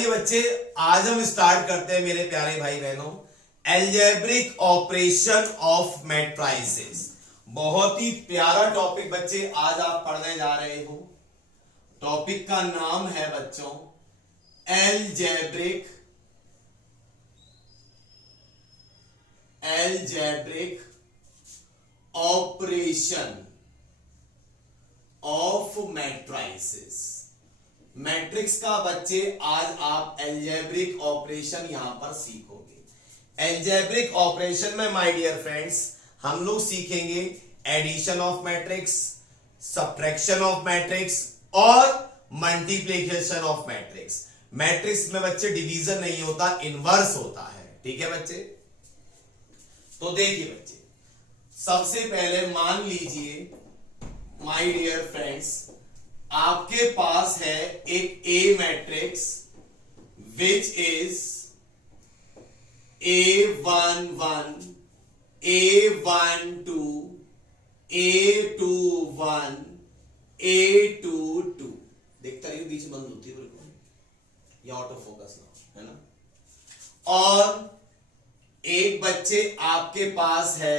आइए बच्चे, आज हम स्टार्ट करते हैं मेरे प्यारे भाई बहनों, एल्जेब्रिक ऑपरेशन ऑफ मैट्रिसेस। बहुत ही प्यारा टॉपिक बच्चे आज आप पढ़ने जा रहे हो। टॉपिक का नाम है बच्चों algebraic operation of matrices. Matrix का बच्चे आज आप एल्जेब्रिक ऑपरेशन यहां पर सीखोगे। एल्जेब्रिक ऑपरेशन में माय डियर फ्रेंड्स हम लोग सीखेंगे addition of matrix, subtraction of matrix और मल्टीप्लिकेशन ऑफ मैट्रिक्स। मैट्रिक्स में बच्चे डिवीजन नहीं होता, इनवर्स होता है। ठीक है बच्चे, तो देखिए बच्चे, सबसे पहले मान लीजिए माय डियर फ्रेंड्स, आपके पास है एक ए matrix which is A11, A12, A21, A22। देखता रहिए बीच बंद होती है बिल्कुल, ये ऑटो फोकस ना है ना। और एक बच्चे आपके पास है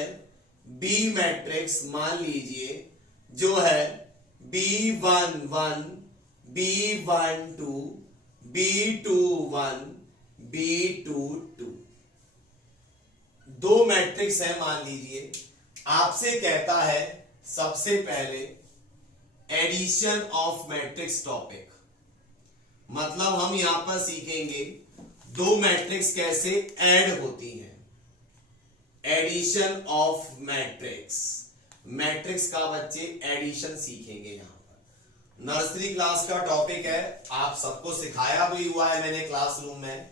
बी मैट्रिक्स, मान लीजिए जो है B11, B12, B21, B22। दो मैट्रिक्स है मान लीजिए। आपसे कहता है सबसे पहले एडिशन ऑफ मैट्रिक्स टॉपिक, मतलब हम यहां पर सीखेंगे दो मैट्रिक्स कैसे ऐड होती हैं। एडिशन ऑफ मैट्रिक्स, मैट्रिक्स का बच्चे एडिशन सीखेंगे। यहां पर नर्सरी क्लास का टॉपिक है, आप सबको सिखाया भी हुआ है मैंने क्लासरूम में।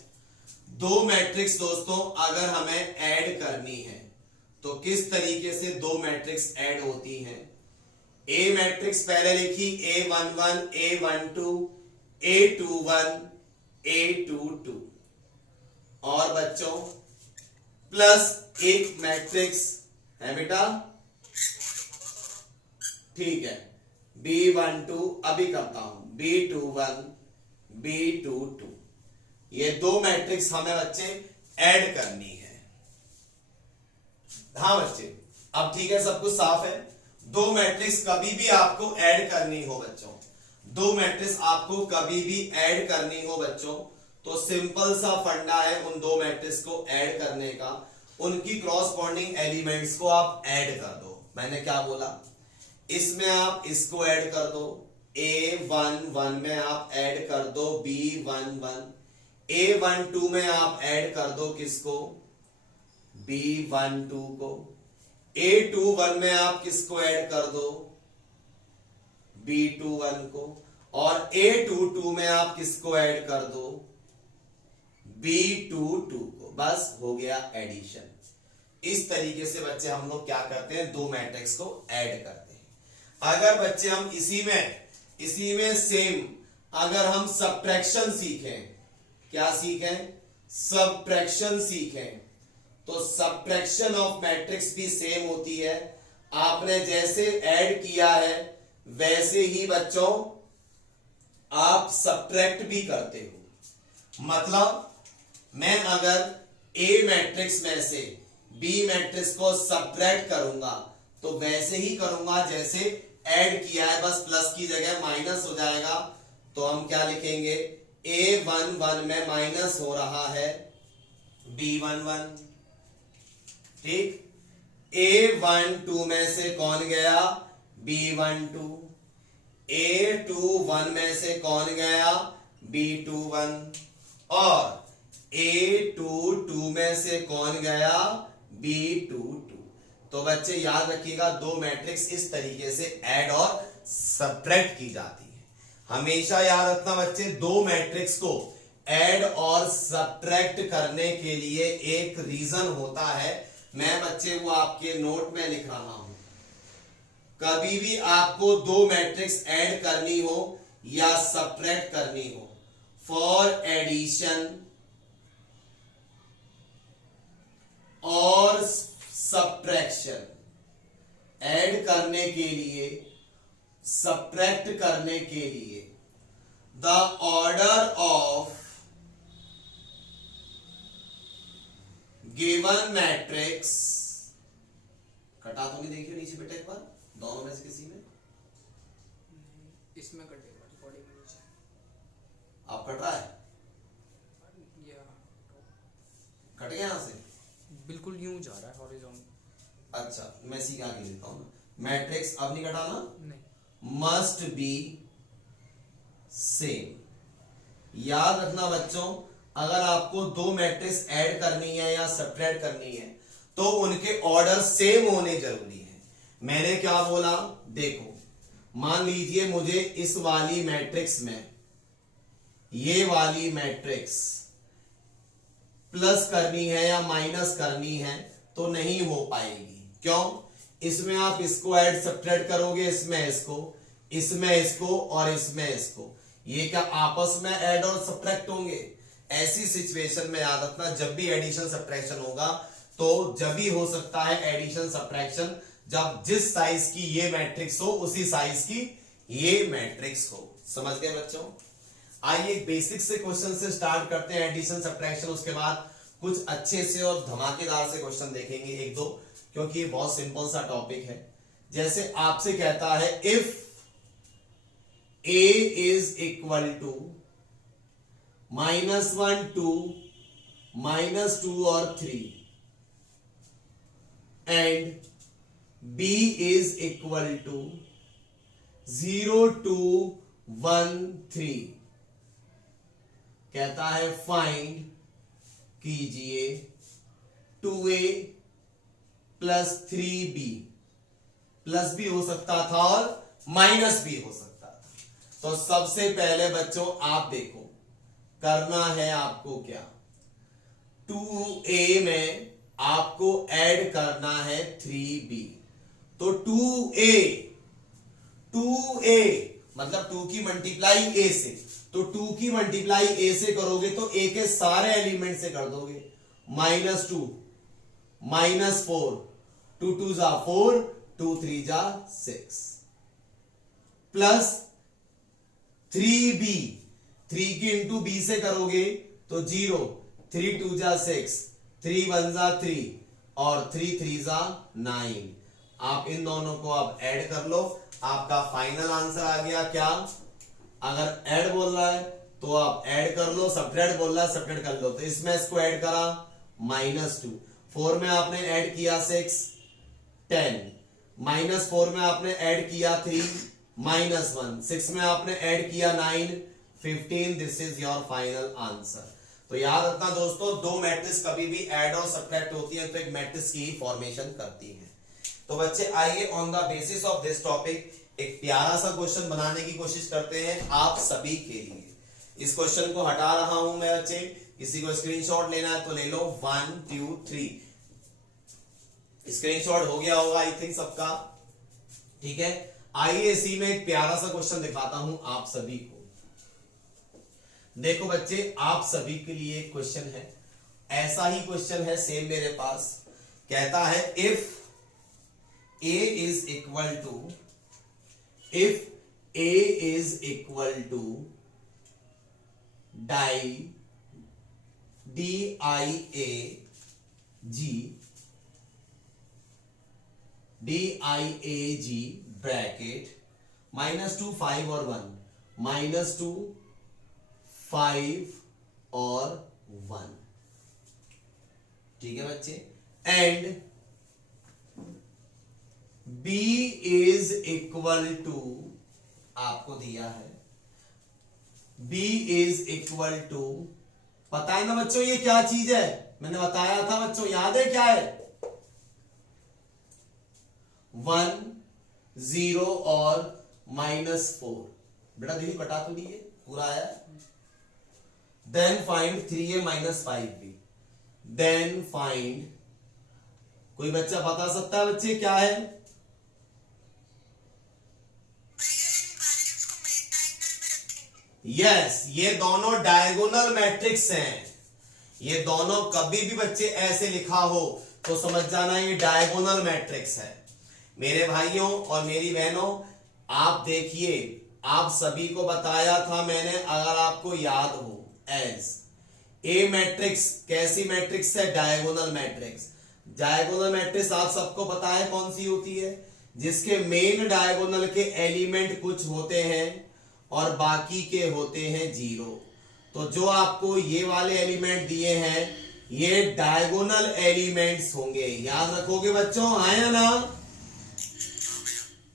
दो मैट्रिक्स दोस्तों अगर हमें ऐड करनी है तो किस तरीके से दो मैट्रिक्स ऐड होती हैं। ए मैट्रिक्स पहले लिखी A11, A12, A21, A22 और बच्चों प्लस एक मैट्रिक्स है बेटा, ठीक है, B12, अभी करता हूं B21, B22। ये दो मैट्रिक्स हमें बच्चे ऐड करनी है। हाँ बच्चे, अब ठीक है, सब कुछ साफ है। दो मैट्रिक्स कभी भी आपको ऐड करनी हो बच्चों, दो मैट्रिक्स आपको कभी भी ऐड करनी हो बच्चों, तो सिंपल सा फंडा है उन दो मैट्रिक्स को ऐड करने का। उनकी क्रॉसपोंडिंग एलिमेंट्स को आप ऐड कर दो। मैंने क्या बोला, इसमें आप इसको ऐड कर दो, A11 में आप ऐड कर दो B11, A12 में आप ऐड कर दो किसको, B12 को, A21 में आप किसको ऐड कर दो, B21 को, और A22 में आप किसको ऐड कर दो, B22 को। बस हो गया एडिशन। इस तरीके से बच्चे हम लोग क्या करते हैं, दो मैट्रिक्स को ऐड करते हैं। अगर बच्चे हम इसी में सेम अगर हम सब्ट्रैक्शन सीखें, क्या सीखें, सब्ट्रैक्शन सीखें, तो सब्ट्रैक्शन ऑफ मैट्रिक्स भी सेम होती है। आपने जैसे ऐड किया है वैसे ही बच्चों आप सब्ट्रैक्ट भी करते हो। मतलब मैं अगर ए मैट्रिक्स में से बी मैट्रिक्स को सब्ट्रैक्ट करूंगा तो वैसे ही करूंगा जैसे ऐड किया है, बस प्लस की जगह माइनस हो जाएगा। तो हम क्या लिखेंगे, A11 में माइनस हो रहा है B11, ठीक। A12 में से कौन गया, B12, A21 में से कौन गया, B21, और A22 में से कौन गया, B22। तो बच्चे याद रखिएगा दो मैट्रिक्स इस तरीके से ऐड और सब्ट्रैक्ट की जाती है। हमेशा याद रखना बच्चे, दो मैट्रिक्स को ऐड और सब्ट्रैक्ट करने के लिए एक रीजन होता है। मैं बच्चे वो आपके नोट में लिख रहा हूं। कभी भी आपको दो मैट्रिक्स ऐड करनी हो या सब्ट्रैक्ट करनी हो, फॉर एडिशन और सब्ट्रैक्शन, ऐड करने के लिए, सब्ट्रैक्ट करने के लिए, the order of given matrix, कटा तो नहीं देखियो नीचे बेटा एक बार, दोनों में से किसी में इसमें कटेगा रिकॉर्डिंग में नीचे। आप कट रहा है, या कट गया यहां से, बिल्कुल यूं जा रहा है हॉरिजॉन्टल। अच्छा मैं सीखा के देता हूं ना, मैट्रिक्स अब नहीं कटाना, नहीं मस्ट बी सेम। याद रखना बच्चों, अगर आपको दो मैट्रिक्स ऐड करनी है या सब्ट्रैक्ट करनी है तो उनके ऑर्डर सेम होने जरूरी है। मैंने क्या बोला, देखो मान लीजिए मुझे इस वाली मैट्रिक्स में ये वाली मैट्रिक्स प्लस करनी है या माइनस करनी है तो नहीं हो पाएगी। क्यों? इसमें आप इसको ऐड सब्ट्रैक्ट करोगे, इसमें इसको और इसमें इसको, ये क्या आपस में ऐड और सब्ट्रैक्ट होंगे? ऐसी सिचुएशन में याद रखना, जब भी एडिशन सब्ट्रैक्शन होगा तो जब भी हो सकता है एडिशन सब्ट्रैक्शन जब जिस साइज की ये मैट्रिक्स हो उसी साइज की ये मैट्रिक्स हो। समझ गए बच्चों? आइए बेसिक से क्वेश्चन से स्टार्ट करते हैं, एडिशन सब्ट्रैक्शन, उसके बाद कुछ अच्छे से और धमाकेदार से क्वेश्चन देखेंगे एक दो, क्योंकि ये बहुत सिंपल सा टॉपिक है। जैसे आपसे कहता है if a is equal to -1 2 -2 और 3 and b is equal to 0 2 1 3, कहता है फाइंड कीजिए 2a प्लस 3b, प्लस भी हो सकता था और माइनस भी हो सकता था। तो सबसे पहले बच्चों आप देखो, करना है आपको क्या, 2a में आपको ऐड करना है 3b। तो 2a मतलब 2 की मल्टीप्लाई a से, तो 2 की मल्टीप्लाई a से करोगे तो a के सारे एलिमेंट से कर दोगे, -2 -4 2 2 जा 4 2 3 जा 6 प्लस 3b, 3 की इंटू b से करोगे तो 0 3 2 जा 6 3 1 जा 3 और 3 3 जा 9। आप इन दोनों को आप ऐड कर लो, आपका फाइनल आंसर आ गया क्या? अगर ऐड बोल रहा है तो आप ऐड कर लो, सब्ट्रैक्ट बोल रहा है सब्ट्रैक्ट कर लो। तो इसमें इसको ऐड करा -2, 4 में आपने ऐड किया 6 10, -4 में आपने ऐड किया 3 -1, 6 में आपने ऐड किया 9 15। This is your final answer. तो याद रखना दोस्तों, दो मैट्रिक्स कभी भी ऐड और सब्ट्रैक्ट होती है तो एक मैट्रिक्स की फॉर्मेशन करती है। तो बच्चे आइए on the basis of this topic एक प्यारा सा क्वेश्चन बनाने की कोशिश करते हैं आप सभी के लिए। इस क्वेश्चन को हटा रहा हूं मैं बच्चे, किसी को स्क्रीनशॉट लेना है तो ले लो, 1 2 3। स्क्रीनशॉट हो गया होगा आई थिंक सबका, ठीक है। आइए इसी में एक प्यारा सा क्वेश्चन दिखाता हूं आप सभी को। देखो बच्चे, आप सभी के लिए एक क्वेश्चन है, ऐसा ही क्वेश्चन है सेम मेरे पास। कहता है if a is equal to diag bracket -2 5 और 1, -2 5 और 1, ठीक है बच्चे। And b is equal to, आपको दिया है b इज इक्वल टू, पता है ना बच्चों ये क्या चीज है, मैंने बताया था बच्चों, याद है क्या है? 1 0 और -4। बेटा देखिए कटा तो नहीं है, पूरा आया। Then find 3a -5b। Then find, कोई बच्चा बता सकता है बच्चे क्या है? यस, ये दोनों डायगोनल मैट्रिक्स हैं। ये दोनों कभी भी बच्चे ऐसे लिखा हो तो समझ जाना ये डायगोनल मैट्रिक्स है। मेरे भाइयों और मेरी बहनों, आप देखिए, आप सभी को बताया था मैंने, अगर आपको याद हो, एज ए मैट्रिक्स कैसी मैट्रिक्स है? Diagonal matrix. डायगोनल मैट्रिक्स आप सबको पता है कौन सी होती है? जिसके मेन डायगोनल के एलिमेंट कुछ होते हैं और बाकी के होते हैं जीरो। तो जो आपको ये वाले एलिमेंट दिए हैं ये डायगोनल एलिमेंट्स होंगे, याद रखोगे बच्चों, हाँ या ना?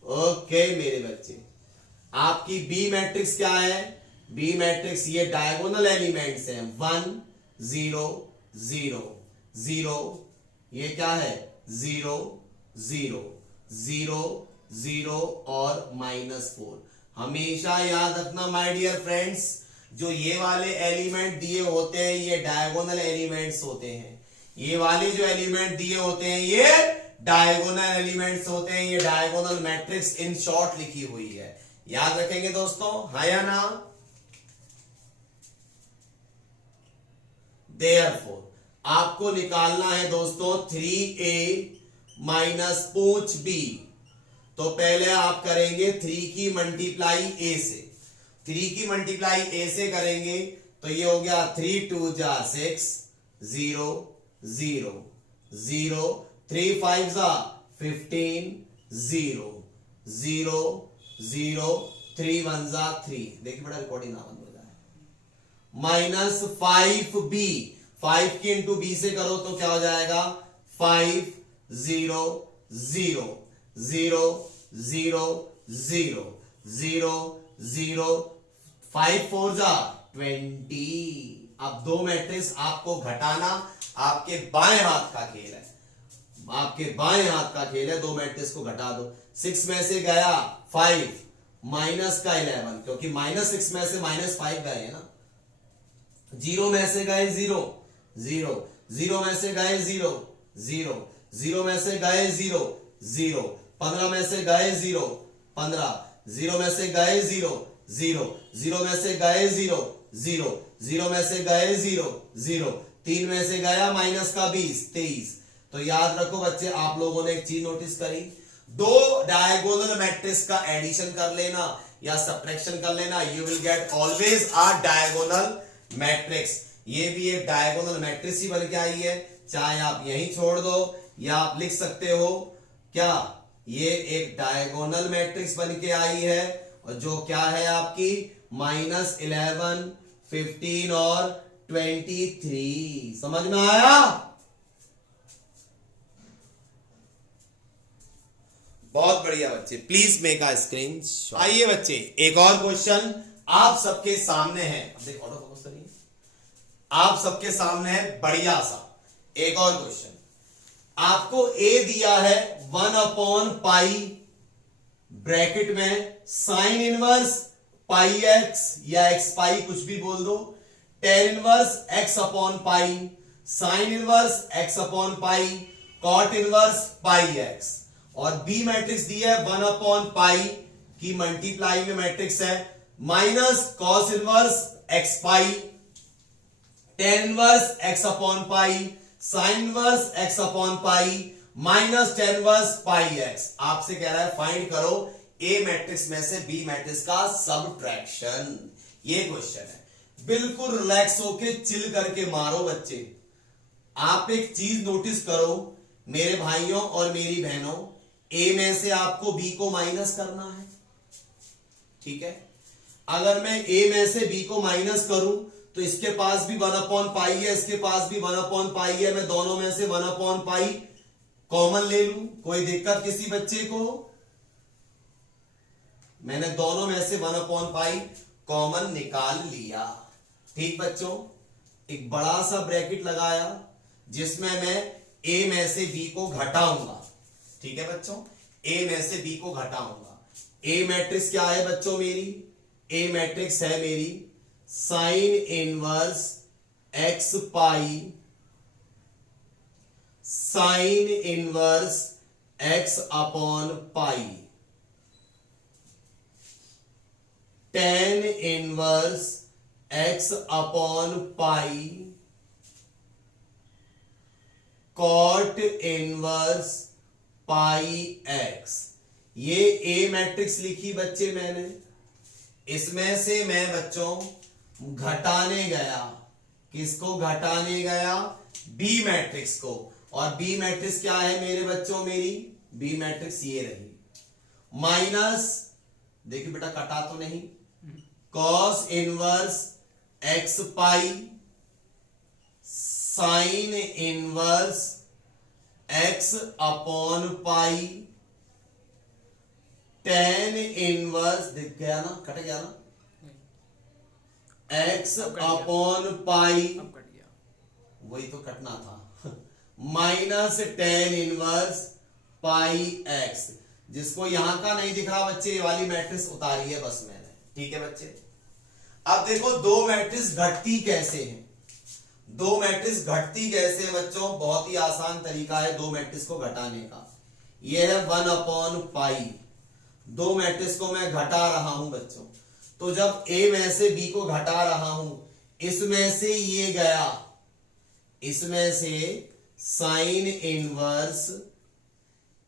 ओके मेरे बच्चे, आपकी बी मैट्रिक्स क्या है? बी मैट्रिक्स ये डायगोनल एलिमेंट्स हैं 1 0 0 0, ये क्या है? 0 0 0 0 और -4। हमेशा याद रखना माय डियर फ्रेंड्स, जो ये वाले एलिमेंट दिए होते हैं ये डायगोनल एलिमेंट्स होते हैं। ये वाले जो एलिमेंट दिए होते हैं ये डायगोनल एलिमेंट्स होते हैं। ये डायगोनल मैट्रिक्स इन शॉर्ट लिखी हुई है, याद रखेंगे दोस्तों, हाँ या ना? Therefore, आपको निकालना है दोस्तों 3a माइनस पूछ b। तो पहले आप करेंगे 3 की मल्टीप्लाई a से। 3 की मल्टीप्लाई a से करेंगे तो ये हो गया 3 2 जा 6 0 0 0 3 5 जा 15 0 0 0 3 1 जा 3। देखिए बड़ा रिकॉर्डिंग ना बंद हो जाए। -5b, 5 की इंटू बी से करो तो क्या हो जाएगा? 5 0 0 0 0 0 0 0 5 4 जा 20। अब दो मैट्रिक्स आपको घटाना आपके बाएं हाथ का खेल है, आपके बाएं हाथ का खेल है। दो मैट्रिक्स को घटा दो। 6 में से गया 5 माइनस का 11, क्योंकि -6 में से -5 गए है ना। 0 में से गए 0 0 0 में से गए 0 0 0 में से गए 0 0 15 में से गए 0 15 0 में से गए 0 0 0 में से गए 0 0 0 में से गए 0 0 3 में से गया माइनस का 20 23। तो याद रखो बच्चे, आप लोगों ने एक चीज नोटिस करी, दो डायगोनल मैट्रिक्स का एडिशन कर लेना या सब्ट्रैक्शन कर लेना, you will get always a diagonal matrix. ये भी एक डायगोनल मैट्रिक्स ही बन के आई है, चाहे आप यहीं छोड़ दो या आप लिख सकते हो क्या, ये एक डायगोनल मैट्रिक्स बन के आई है और जो क्या है आपकी -11 15 और 23। समझ में आया? बहुत बढ़िया बच्चे, प्लीज मेक अ स्क्रीन। आइए बच्चे, एक और क्वेश्चन आप सबके सामने है। देखो ऑटो फोकस करिए, आप सबके सामने है बढ़िया सा एक और क्वेश्चन। आपको a दिया है 1/पाई ब्रैकेट में साइन इनवर्स पाई x या x पाई कुछ भी बोल दो, tan inverse x by pi, sine inverse x by pi, cot inverse pi x। और बी मैट्रिक्स दिया है 1/पाई की मल्टीप्लाई में मैट्रिक्स है minus cos inverse x pi, tan inverse x by pi, sine inverse x by pi, minus tan inverse pi x। आपसे कह रहा है फाइंड करो ए मैट्रिक्स में से बी मैट्रिक्स का सबट्रैक्शन। ये क्वेश्चन है, बिल्कुल रिलैक्स होके चिल करके मारो बच्चे। आप एक चीज नोटिस करो मेरे भाइयों और मेरी बहनों, ए में से आपको बी को माइनस करना है, ठीक है। अगर मैं ए में से बी को माइनस करूं तो इसके पास भी 1/पाई है, इसके पास भी 1/पाई है, मैं दोनों में से 1/पाई कॉमन ले लूं, कोई दिक्कत किसी बच्चे को? मैंने दोनों में से 1/पाई कॉमन निकाल लिया, ठीक बच्चों। एक बड़ा सा ब्रैकेट लगाया जिसमें मैं ए में से बी को घटाऊंगा, ठीक है बच्चों, ए में से बी को घटाऊंगा। ए मैट्रिक्स क्या है बच्चों मेरी? ए मैट्रिक्स है मेरी sine inverse x pi, sine inverse x by pi, tan inverse x by pi, cot inverse pi x। ये ए मैट्रिक्स लिखी बच्चे मैंने, इसमें से मैं बच्चों घटाने गया, किसको घटाने गया? बी मैट्रिक्स को। और बी मैट्रिक्स क्या है मेरे बच्चों? मेरी बी मैट्रिक्स ये रही, माइनस, देखिए बेटा कटा तो नहीं, कॉस इनवर्स एक्स पाई sine inverse x upon pi tan inverse, दिख गया ना, कट गया ना, एक्स अपॉन पाई, अब कट गया। वही तो कटना था, माइनस टेन इनवर्स पाई एक्स। जिसको यहां का नहीं दिख रहा बच्चे, ये वाली मैट्रिक्स उतारी है बस मैंने, ठीक है बच्चे। अब देखो दो मैट्रिक्स घटती कैसे हैं, दो मैट्रिक्स घटती कैसे बच्चों? बहुत ही आसान तरीका है दो मैट्रिक्स को घटाने का। यह है 1/पाई, दो मैट्रिक्स को मैं घटा रहा हूं बच्चों। तो जब ए में से बी को घटा रहा हूं, इसमें से ये गया, इसमें से साइन इनवर्स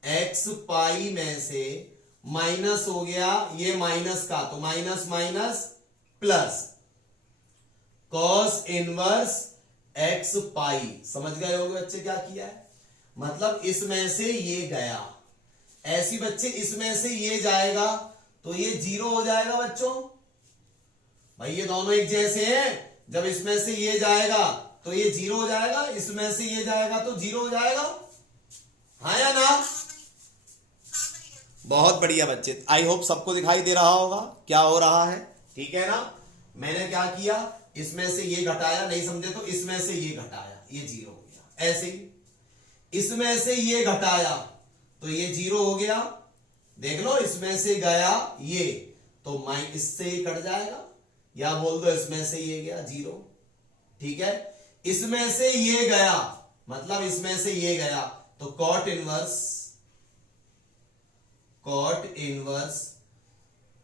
एक्स पाई में से माइनस हो गया ये माइनस का, तो minus minus plus cos inverse x pi. समझ गए होंगे बच्चे क्या किया है? मतलब इसमें से ये गया, ऐसी बच्चे इसमें से ये जाएगा तो ये जीरो हो जाएगा बच्चों। भाई ये दोनों एक जैसे हैं, जब इसमें से ये जाएगा तो ये जीरो हो जाएगा, इसमें से ये जाएगा तो जीरो हो जाएगा, हाँ या ना? बहुत बढ़िया बच्चे, आई होप सबको दिखाई दे रहा होगा क्या हो रहा है, ठीक है ना। मैंने क्या किया, इसमें से ये घटाया, नहीं समझे तो इसमें से ये घटाया, ये जीरो हो गया। ऐसे ही इसमें से ये घटाया तो ये जीरो हो गया, देख लो इसमें से गया ये, तो माइन इससे ये कट जाएगा, या बोल दो इसमें से ये गया जीरो, ठीक है। इसमें से ये गया मतलब इसमें से ये गया, तो कॉट इनवर्स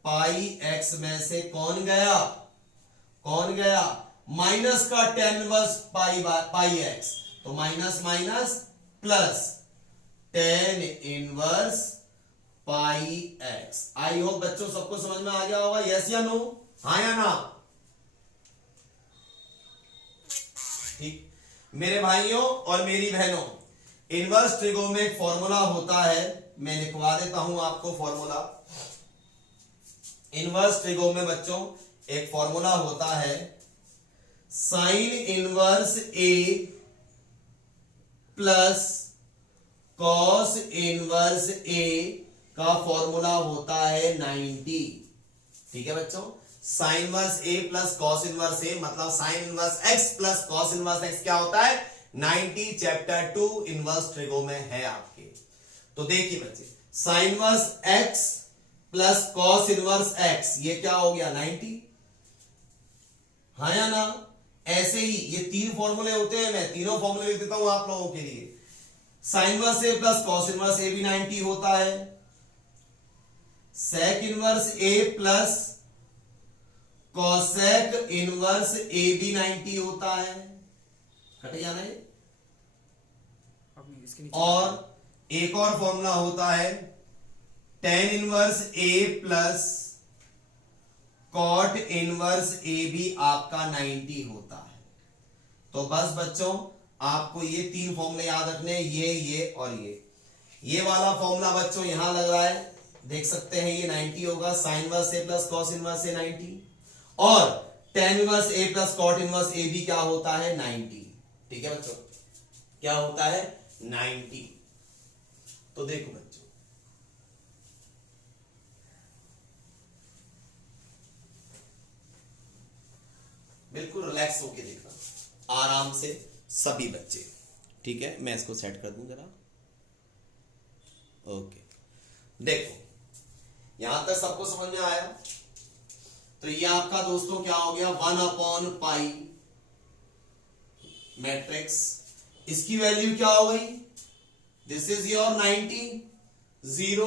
पाई एक्स में से कौन गया, कौन गया? माइनस का टेन इनवर्स पाई एक्स, तो minus minus plus ten inverse pi x. I hope बच्चों सबको समझ में आ गया होगा, यस या नो, हाँ या ना? ठीक मेरे भाइयों और मेरी बहनों, इनवर्स ट्रिगो में एक फॉर्मूला होता है, मैं लिखवा देता हूं आपको फॉर्मूला। इनवर्स ट्रिगो में बच्चों एक फॉर्मूला होता है, साइन इनवर्स ए प्लस कॉस इनवर्स ए का फॉर्मूला होता है 90, ठीक है बच्चों। साइन इनवर्स ए प्लस कॉस इनवर्स ए मतलब sine inverse x plus cos inverse x क्या होता है? 90 चैप्टर 2 इनवर्स ट्रिगो में है आपके। तो देखिए बच्चे, sine inverse x plus cos inverse x, ये क्या हो गया 90, हाँ या ना? ऐसे ही ये तीन फॉर्मूले होते हैं, मैं तीनों फॉर्मूले लिख देता हूं आप लोगों के लिए। साइन इनवर्स ए प्लस कॉस इनवर्स ए भी 90 होता है, सेक इनवर्स ए प्लस कॉसेक इनवर्स ए भी 90 होता है, कट गया ना ये? इसके नीचे और एक और फॉर्मूला होता है टेन इनवर्स ए प्लस कॉट इनवर्स ए भी आपका 90 होता है। तो बस बच्चों आपको ये तीन फॉर्मूले याद रखने, ये और ये वाला फॉर्मूला बच्चों यहां लग रहा है, देख सकते हैं ये 90 होगा, साइन इनवर्स ए प्लस कॉस इनवर्स ए 90, और टेन इनवर्स ए प्लस कॉट इनवर्स ए भी क्या होता है 90, ठीक है बच्चों, क्या होता है 90। तो देखो बच्चों, बिल्कुल रिलैक्स होके देखना, आराम से सभी बच्चे, ठीक है। मैं इसको सेट कर दूं जरा, ओके। देखो यहां तक सबको समझ में आया? तो ये आपका दोस्तों क्या हो गया 1/पाई मैट्रिक्स, इसकी वैल्यू क्या हो गई? This is your 90, 0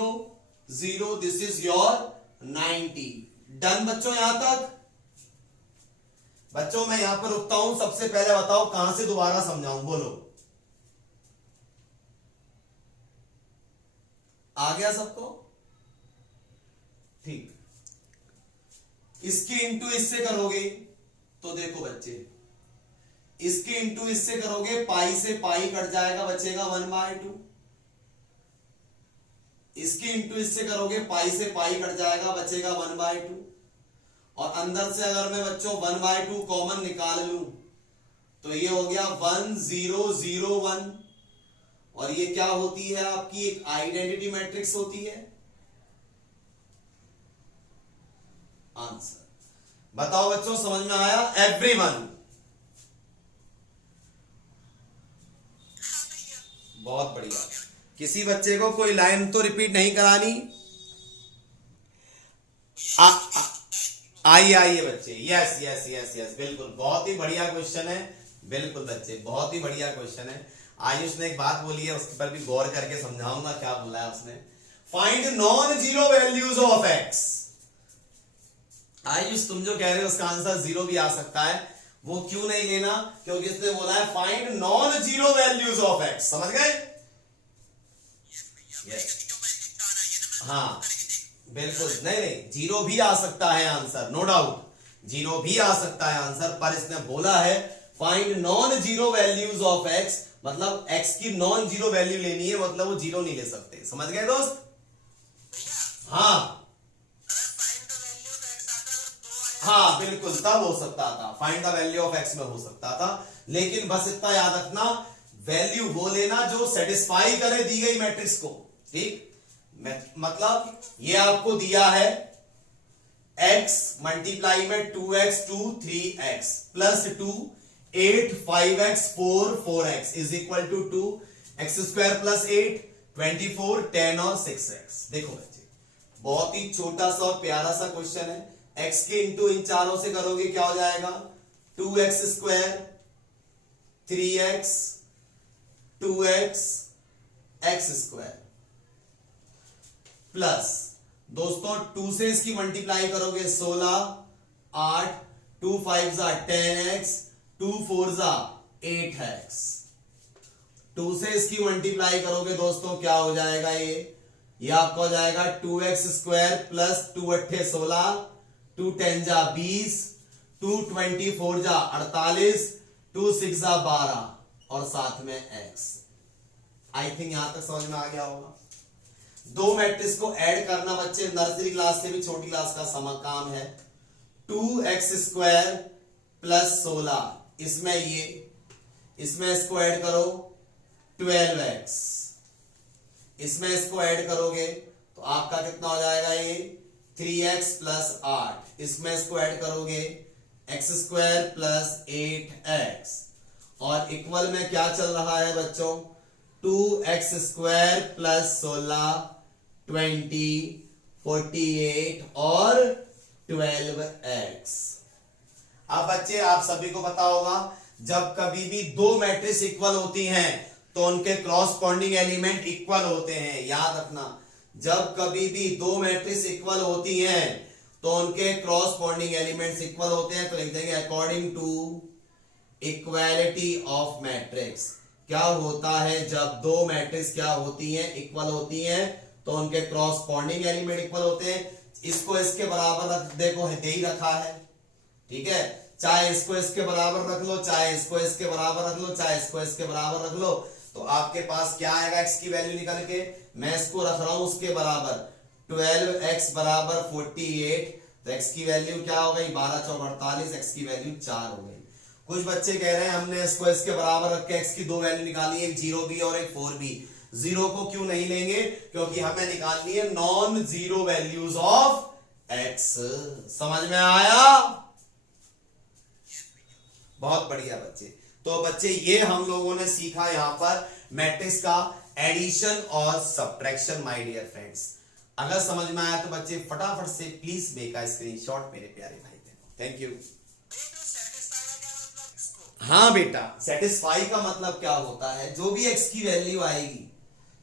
0, this is your 90। Done बच्चों यहां तक? बच्चों मैं यहां पर रुकता हूं, सबसे पहले बताओ कहां से दोबारा समझाऊं, बोलो। आ गया सबको? ठीक, इसके इंटू इससे करोगे तो देखो बच्चे इसके इंटू इससे करोगे, पाई से पाई कट जाएगा, बचेगा 1/2। इसके इंटू इससे करोगे, पाई से पाई कट जाएगा, बचेगा 1/2। और अंदर से अगर मैं बच्चों 1/2 कॉमन निकाल लूं तो ये हो गया 1001। और ये क्या होती है आपकी, एक आइडेंटिटी मैट्रिक्स होती है। आंसर बताओ बच्चों, समझ में आया एवरीवन? बहुत बढ़िया। किसी बच्चे को कोई लाइन तो रिपीट नहीं करानी? आइए बच्चे, यस यस यस यस, बिल्कुल, बहुत ही बढ़िया क्वेश्चन है। बिल्कुल बच्चे, बहुत ही बढ़िया क्वेश्चन है। आयुष ने एक बात बोली है, उसके पर भी गौर करके समझाऊंगा क्या बोला है उसने। Find non zero values of x. Ayush तुम जो कह रहे हो उसका आंसर 0 भी आ सकता है, वो क्यों नहीं लेना, क्योंकि इसने बोला है find non zero values of x. समझ गए? हाँ बिल्कुल, नहीं, 0 भी आ सकता है आंसर, नो डाउट, 0 भी आ सकता है आंसर, पर इसने बोला है find non zero values of x, मतलब एक्स की नॉन जीरो वैल्यू लेनी है, मतलब वो 0 नहीं ले सकते। समझ गए दोस्त? हाँ हाँ बिल्कुल, तब हो सकता था, find the value of x में हो सकता था, लेकिन बस इतना याद रखना, वैल्यू वो लेना जो सेटिस्फाई करे दी गई मैट्रिक्स को। ठीक, मतलब ये आपको दिया है x मल्टीप्लाई में 2x 2 3x plus 2 8 5x 4 4x is equal to 2 X square plus 8 24 10 और 6x। देखो बच्चे, बहुत ही छोटा सा और प्यारा सा क्वेश्चन है। x के इंटू इन चारों से करोगे क्या हो जाएगा, 2x square 3x 2x x square plus दोस्तों 2 से इसकी मल्टीप्लाई करोगे 16 8 2 5 जा 10x 2 4 जा 8x। 2 से इसकी मल्टीप्लाई करोगे दोस्तों क्या हो जाएगा, ये आपका हो जाएगा 2x स्क्वायर प्लस 2 8 16 2 10 जा 20 2 24 जा 48 2 6 जा 12 और साथ में x। आई थिंक यहां तक समझ में आ गया होगा। दो मैट्रिक्स को ऐड करना बच्चे नर्सरी क्लास से भी छोटी क्लास का काम है। 2x स्क्वायर प्लस 16, इसमें ये, इसमें इसको ऐड करो 12x, इसमें इसको ऐड करोगे तो आपका कितना हो जाएगा, ये 3x प्लस 8, इसमें इसको ऐड करोगे x स्क्वायर प्लस 8x, और इक्वल में क्या चल रहा है बच्चों, 2x स्क्वायर प्लस 16 20 48 और 12x। अब बच्चे आप सभी को पता होगा, जब कभी भी दो मैट्रिक्स इक्वल होती हैं तो उनके क्रॉसपोंडिंग एलिमेंट इक्वल होते हैं। याद रखना, जब कभी भी दो मैट्रिक्स इक्वल होती हैं तो उनके क्रॉसपोंडिंग एलिमेंट्स इक्वल होते हैं, तो लिख देंगे according to equality of matrix. क्या होता है जब दो मैट्रिक्स क्या होती हैं, इक्वल होती हैं, तो उनके क्रॉसपोंडिंग एलिमेंट इक्वल होते हैं। इसको इसके बराबर रख, देखो दे ही रखा है, ठीक है, चाहे इसको इसके बराबर रख लो, चाहे इसको इसके बराबर रख लो, चाहे इसको इसके बराबर रख लो, तो आपके पास क्या आएगा x की वैल्यू निकल के, मैं इसको रख रहा हूं उसके बराबर 12x बराबर 48, तो x की वैल्यू क्या हो गई 12 चौक 48, x की वैल्यू 4 हो गई। कुछ बच्चे कह रहे हैं हमने इसको इसके बराबर रख के x की दो वैल्यू निकाली, एक 0b और एक 4b। 0 को क्यों नहीं लेंगे, क्योंकि हमें निकालनी है non zero values of x। समझ में आया? बहुत बढ़िया बच्चे। तो बच्चे ये हम लोगों ने सीखा यहां पर मैट्रिक्स का एडिशन और सब्ट्रैक्शन। माय डियर फ्रेंड्स, अगर समझ में आया तो बच्चे फटाफट से प्लीज मेक अ स्क्रीनशॉट मेरे प्यारे भाई बहनों। Thank you. हाँ बेटा, सेटिस्फाई का मतलब क्या होता है, जो भी x की वैल्यू आएगी,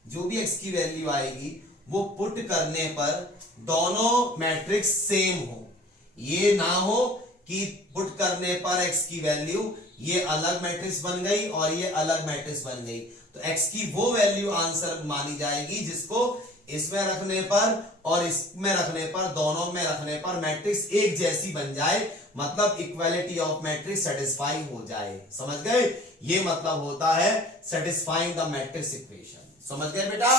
जो भी x की वैल्यू आएगी वो पुट करने पर दोनों मैट्रिक्स सेम हो। ये ना हो कि पुट करने पर x की वैल्यू ये अलग मैट्रिक्स बन गई और ये अलग मैट्रिक्स बन गई, तो x की वो वैल्यू आंसर मानी जाएगी जिसको इसमें रखने पर और इसमें रखने पर, दोनों में रखने पर मैट्रिक्स एक जैसी बन जाए, मतलब इक्वालिटी ऑफ मैट्रिक्स सेटिस्फाई हो जाए। समझ गए? ये मतलब होता है सेटिस्फाइंग द मैट्रिक्स इक्वेशन। समझ गए बेटा?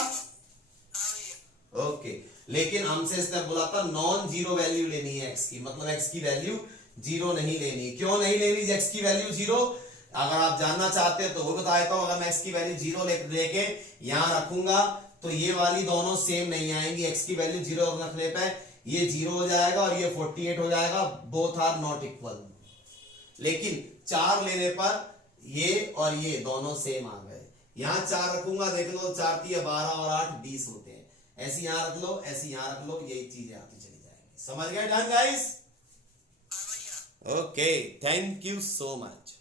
ओके। लेकिन हमसे इसने बोला था नॉन जीरो वैल्यू लेनी है एक्स की, मतलब एक्स की वैल्यू जीरो नहीं लेनी। क्यों नहीं लेनी एक्स की वैल्यू जीरो? अगर आप जानना चाहते हैं तो वो बता देता हूं। अगर मैं एक्स की वैल्यू जीरो लेके यहां रखूंगा तो ये वाली दोनों सेम नहीं आएंगी। एक्स की वैल्यू जीरो रखने पे ये जीरो हो जाएगा और ये 48 हो जाएगा, बोथ आर नॉट इक्वल। लेकिन 4 लेने पर ये और ये दोनों सेम आ गए। यहां 4 रखूंगा, देख लो 4 की 12 और 8 20 होते हैं। ऐसी यहां रख लो, ऐसी यहां रख लो, यही चीजें आती चली जाएंगी। समझ गए? Done guys? Okay, thank you so much.